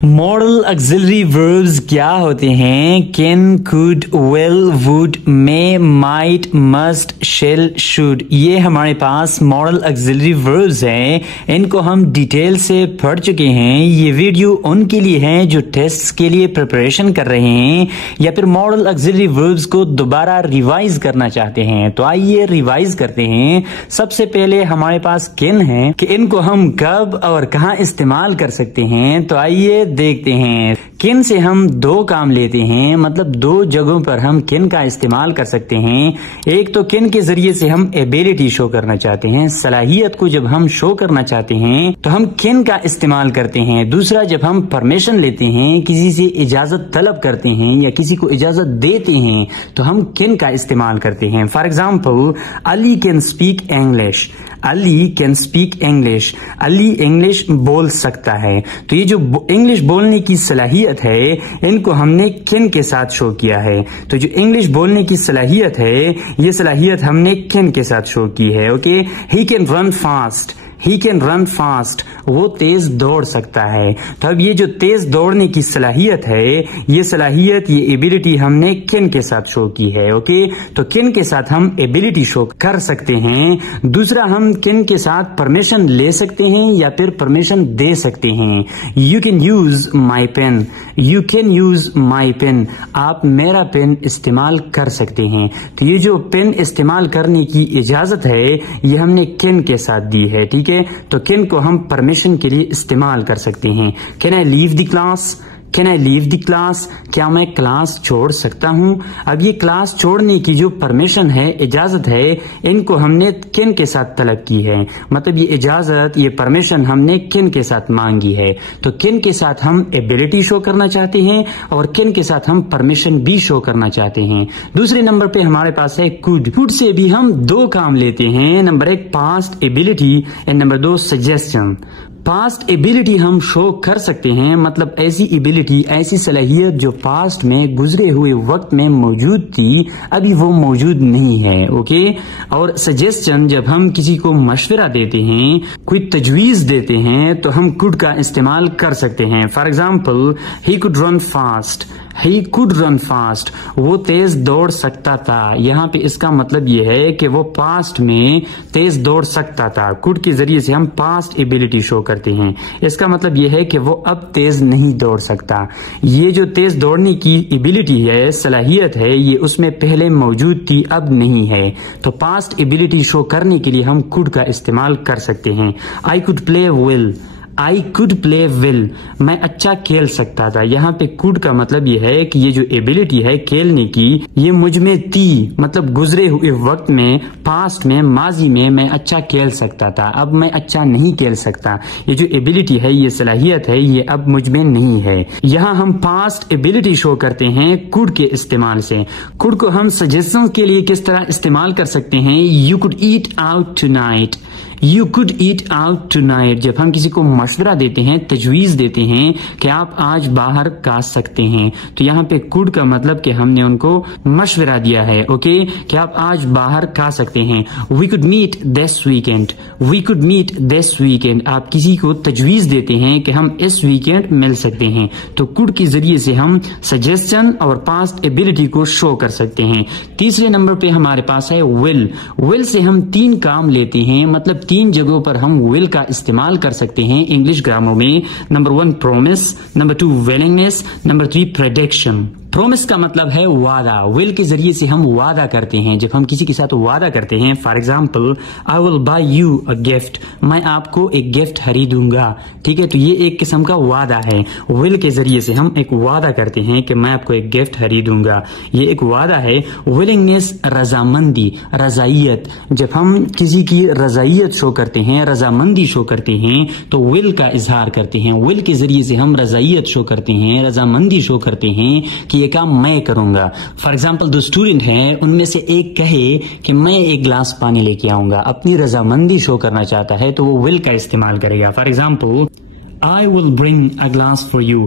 Model آگزیلری verbs کیا ہوتے ہیں؟ Can, could، will، would، may، might، must، shall، should، یہ ہمارے پاس ماڈل آگزیلری وربز ہیں. ان کو ہم ڈیٹیل سے پڑھ چکے ہیں. یہ ویڈیو ان کے لیے ہیں جو ٹیسٹ کے لیے پریپریشن کر رہے ہیں یا پھر ماڈل آگزیلری وربز کو دوبارہ ریوائز کرنا چاہتے ہیں. تو آئیے ریوائز کرتے ہیں. سب سے پہلے ہمارے پاس کین ہے کہ ان کو ہم کب اور کہاں استعمال کر سکتے ہیں. تو آئیے دیکھتے ہیں. کن سے ہم دو کام لیتے ہیں، مطلب دو جگہوں پر ہم کن کا استعمال کر سکتے ہیں. ایک تو کن کے ذریعے سے ہم ایبیلٹی شو کرنا چاہتے ہیں، صلاحیت کو جب ہم شو کرنا چاہتے ہیں تو ہم کن کا استعمال کرتے ہیں. دوسرا جب ہم پرمیشن لیتے ہیں، کسی سے اجازت طلب کرتے ہیں یا کسی کو اجازت دیتے ہیں تو ہم کن کا استعمال کرتے ہیں. For example, Ali can speak English. Ali can speak English. Ali English بول سکتا ہے. تو یہ جو انگلش بولنے کی صلاحیت ہے ان کو ہم نے کن کے ساتھ شو کیا ہے. تو جو انگلش بولنے کی صلاحیت ہے یہ صلاحیت ہم نے کن کے ساتھ شو کی ہے. Okay, he can run fast. He can run fast, وہ تیز دوڑ سکتا ہے. تو اب یہ جو تیز دوڑنے کی صلاحیت ہے یہ صلاحیت، یہ ایبیلٹی ہم نے کن کے ساتھ شو کی ہے. اوکے، تو کن کے ساتھ ہم ایبیلٹی شو کر سکتے ہیں. دوسرا، ہم کن کے ساتھ پرمیشن لے سکتے ہیں یا پھر پرمیشن دے سکتے ہیں. You can use my pen. You can use my pen, آپ میرا پین استعمال کر سکتے ہیں. تو یہ جو پین استعمال کرنے کی اجازت ہے یہ ہم نے کن کے ساتھ دی ہے. ٹھیک ہے، تو کن کو ہم پرمیشن کے لیے استعمال کر سکتے ہیں. Can I leave the class. Can I leave the class, کیا میں کلاس چھوڑ سکتا ہوں. اب یہ کلاس چھوڑنے کی جو پرمیشن ہے، اجازت ہے، ان کو ہم نے کن کے ساتھ طلب کی ہے. مطلب یہ اجازت، یہ پرمیشن ہم نے کن کے ساتھ مانگی ہے. تو کن کے ساتھ ہم ایبیلٹی شو کرنا چاہتے ہیں اور کن کے ساتھ ہم پرمیشن بھی شو کرنا چاہتے ہیں. دوسرے نمبر پہ ہمارے پاس ہے could. could سے بھی ہم دو کام لیتے ہیں. نمبر ایک پاسٹ ایبیلٹی اینڈ نمبر دو سجیسشن. پاسٹ ایبیلٹی ہم شو کر سکتے ہیں، مطلب ایسی ایبیلٹی، ایسی صلاحیت جو پاسٹ میں گزرے ہوئے وقت میں موجود تھی ابھی وہ موجود نہیں ہے. اوکے، اور سجیسشن جب ہم کسی کو مشورہ دیتے ہیں، کوئی تجویز دیتے ہیں تو ہم could کا استعمال کر سکتے ہیں. For example, he could run fast. he could run fast، وہ تیز دوڑ سکتا تھا. یہاں پہ اس کا مطلب یہ ہے کہ وہ پاسٹ میں تیز دوڑ سکتا تھا. could کے ذریعے سے ہم پاسٹ ایبیلٹی شو کرتے ہیں. اس کا مطلب یہ ہے کہ وہ اب تیز نہیں دوڑ سکتا. یہ جو تیز دوڑنے کی ایبیلٹی ہے، صلاحیت ہے، یہ اس میں پہلے موجود تھی، اب نہیں ہے. تو پاسٹ ایبیلٹی شو کرنے کے لیے ہم could کا استعمال کر سکتے ہیں. I could play well. I could play well، میں اچھا کھیل سکتا تھا. یہاں پہ could کا مطلب یہ ہے کہ یہ جو ایبیلٹی ہے کھیلنے کی یہ مجھ میں تھی، مطلب گزرے ہوئے وقت میں، پاسٹ میں، ماضی میں اچھا کھیل سکتا تھا، اب میں اچھا نہیں کھیل سکتا. یہ جو ایبیلٹی ہے، یہ صلاحیت ہے، یہ اب مجھ میں نہیں ہے. یہاں ہم پاسٹ ایبیلٹی شو کرتے ہیں could کے استعمال سے. could کو ہم سجیشن کے لیے کس طرح استعمال کر سکتے ہیں؟ You could eat out tonight. You could eat out tonight، جب ہم کسی کو مشورہ دیتے ہیں، تجویز دیتے ہیں کہ آپ آج باہر کھا سکتے ہیں، تو یہاں پہ could کا مطلب کہ ہم نے ان کو مشورہ دیا ہے. اوکے، کہ آپ آج باہر کھا سکتے ہیں. We could meet this weekend. We could meet this weekend، آپ کسی کو تجویز دیتے ہیں کہ ہم اس ویکینڈ مل سکتے ہیں. تو could کے ذریعے سے ہم سجیسشن اور پاسٹ ایبیلٹی کو شو کر سکتے ہیں. تیسرے نمبر پہ ہمارے پاس ہے will. will سے ہم تین کام لیتے ہیں، مطلب تین جگہوں پر ہم will کا استعمال کر سکتے ہیں انگلش گرامر میں. Number 1 promise, number 2 willingness، number 3 prediction. Promise کا مطلب ہے وعدہ. will کے ذریعے سے ہم وعدہ کرتے ہیں. جب ہم کسی کے ساتھ وعدہ کرتے ہیں، for example, I will buy you a gift، میں آپ کو ایک گفٹ خریدوں گا. ٹھیک ہے، تو یہ ایک قسم کا وعدہ ہے. will کے ذریعے سے ہم ایک وعدہ کرتے ہیں کہ میں آپ کو ایک گفٹ خریدوں گا، یہ ایک وعدہ ہے. willingness رضامندی، رضائیت. جب ہم کسی کی رضائیت شو کرتے ہیں، رضامندی شو کرتے ہیں تو will کا اظہار کرتے ہیں. will کے ذریعے سے ہم رضائیت شو کرتے ہیں، رضامندی شو کرتے ہیں کہ یہ کام میں کروں گا. فار ایگزامپل، دو اسٹوڈنٹ ہیں، ان میں سے ایک کہے کہ میں ایک گلاس پانی لے کے آؤں گا، اپنی رضامندی شو کرنا چاہتا ہے تو وہ will کا استعمال کرے گا. For example, I will bring a glass for you.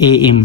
AM,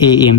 AM।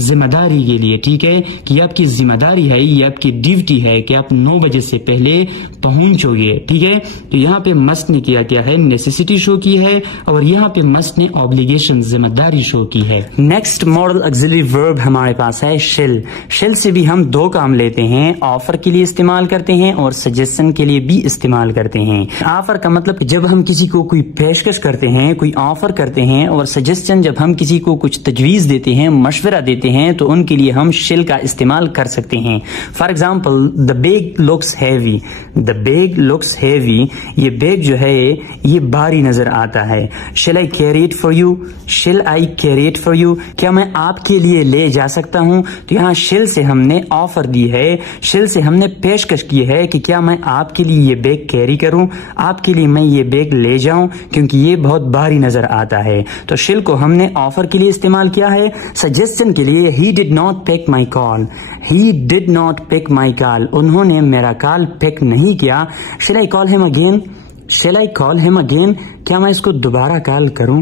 ذمہ داری کے لیے، ٹھیک ہے، کہ یہ آپ کی ذمہ داری ہے، یہ آپ کی ڈیوٹی ہے کہ آپ 9 بجے سے پہلے پہنچو گے، ٹھیک ہے. تو یہاں پہ مسٹ نے کیا ہے نیسیسٹی شو کی ہے، اور یہاں پہ مسٹ نے obligation ذمہ داری شو کی ہے. نیکسٹ ماڈل آکسیلری ورب ہمارے پاس ہے شل. شل سے بھی ہم 2 کام لیتے ہیں، آفر کے لیے استعمال کرتے ہیں اور سجیشن کے لیے بھی استعمال کرتے ہیں. آفر کا مطلب جب ہم کسی کو کوئی پیشکش کرتے ہیں، کوئی آفر کرتے ہیں، اور سجیشن جب ہم کسی کو کچھ تجویز دیتے ہیں، مشورہ دیتے ہیں، تو ان کے لیے ہم شل کا استعمال کر سکتے ہیں. For example the bag looks heavy. the bag looks heavy. یہ بیگ جو ہے یہ بھاری نظر آتا ہے. shall I carry it for you? shall I carry it for you? کیا میں آپ کے لیے لے جا سکتا ہوں؟ تو یہاں shall سے ہم نے آفر دی ہے، shall سے ہم نے پیشکش کی ہے کہ کیا میں آپ کے لیے یہ بیگ کیری کروں، آپ کے لیے میں یہ بیگ لے جاؤں، کیونکہ یہ بہت بھاری نظر آتا ہے. تو shall کو ہم نے آفر کے لیے استعمال کیا ہے. سجیشن کے لیے he did not pick my call. he did not pick my call. انہوں نے میرا کال پک نہیں کیا. shall I call him again? shall I call him again? کیا میں اس کو دوبارہ کال کروں،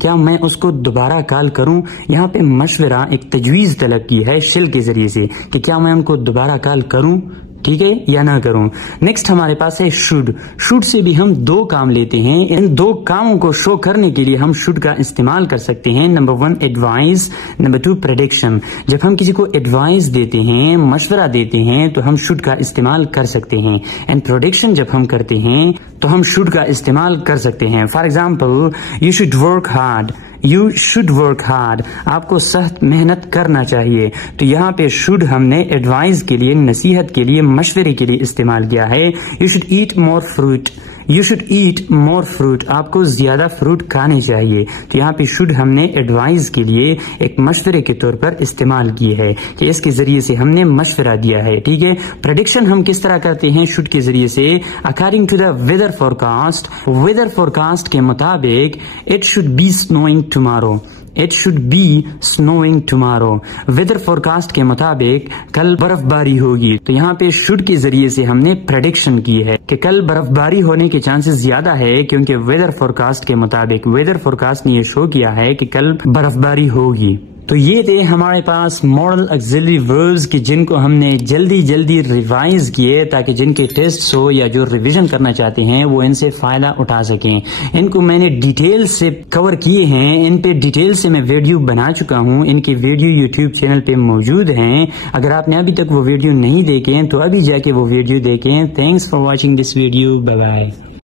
کیا میں اس کو دوبارہ کال کروں. یہاں پہ مشورہ ایک تجویز طلب کی ہے شل کے ذریعے سے کہ کیا میں ان کو دوبارہ کال کروں، ٹھیک ہے، یا نہ کروں. نیکسٹ ہمارے پاس ہے شوڈ. شوڈ سے بھی ہم 2 کام لیتے ہیں. ان 2 کاموں کو شو کرنے کے لیے ہم شوڈ کا استعمال کر سکتے ہیں. Number 1 advice, number 2 prediction. جب ہم کسی کو ایڈوائز دیتے ہیں، مشورہ دیتے ہیں، تو ہم شوڈ کا استعمال کر سکتے ہیں. اینڈ پریڈکشن جب ہم کرتے ہیں تو ہم شوڈ کا استعمال کر سکتے ہیں. For example you should work hard. You should work hard. آپ کو سخت محنت کرنا چاہیے. تو یہاں پہ شوڈ ہم نے ایڈوائز کے لیے، نصیحت کے لیے، مشورے کے لیے استعمال کیا ہے. You should eat more fruit. You should eat more fruit. آپ کو زیادہ فروٹ کھانے چاہیے. تو یہاں پہ شوڈ ہم نے ایڈوائز کے لیے ایک مشورے کے طور پر استعمال کی ہے کہ اس کے ذریعے سے ہم نے مشورہ دیا ہے، ٹھیک ہے. پریڈکشن ہم کس طرح کرتے ہیں شوڈ کے ذریعے سے. According to the weather forecast. Weather forecast کے مطابق it should be snowing tomorrow. It should be snowing tomorrow. Weather forecast کے مطابق کل برف باری ہوگی. تو یہاں پہ should کے ذریعے سے ہم نے پریڈکشن کی ہے کہ کل برف باری ہونے کے چانسز زیادہ ہے، کیونکہ ویدر فورکاسٹ کے مطابق ویدر فورکاسٹ نے یہ شو کیا ہے کہ کل برف باری ہوگی. تو یہ تھے ہمارے پاس ماڈل آکسیلری وربز کی جن کو ہم نے جلدی ریوائز کیے تاکہ جن کے ٹیسٹ ہو یا جو ریویژن کرنا چاہتے ہیں وہ ان سے فائدہ اٹھا سکیں. ان کو میں نے ڈیٹیل سے کور کیے ہیں، ان پہ ڈیٹیل سے میں ویڈیو بنا چکا ہوں. ان کی ویڈیو یوٹیوب چینل پہ موجود ہیں. اگر آپ نے ابھی تک وہ ویڈیو نہیں دیکھیں تو ابھی جا کے وہ ویڈیو دیکھیں. Thanks for watching this video. Bye bye.